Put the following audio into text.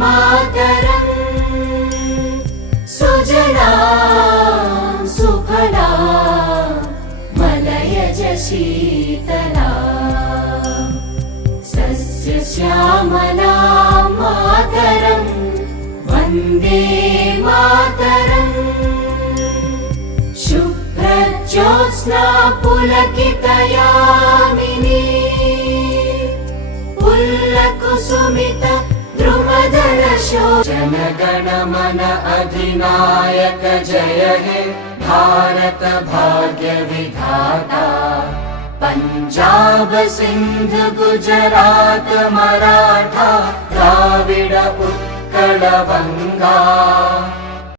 मातरम् सुजलां सुफलां मलयज शीतलां सस्यश्यामलां मातरम् वन्दे मातरम् शुभ्रज्योत्स्ना पुलकितयामिनी पुल्लकुसुमित द्रुमदलशो जनगणमन अधिनायक जय हे भारत भाग्य विधाता पंजाब सिंध गुजरात मराठा द्राविड उत्कल बंगा।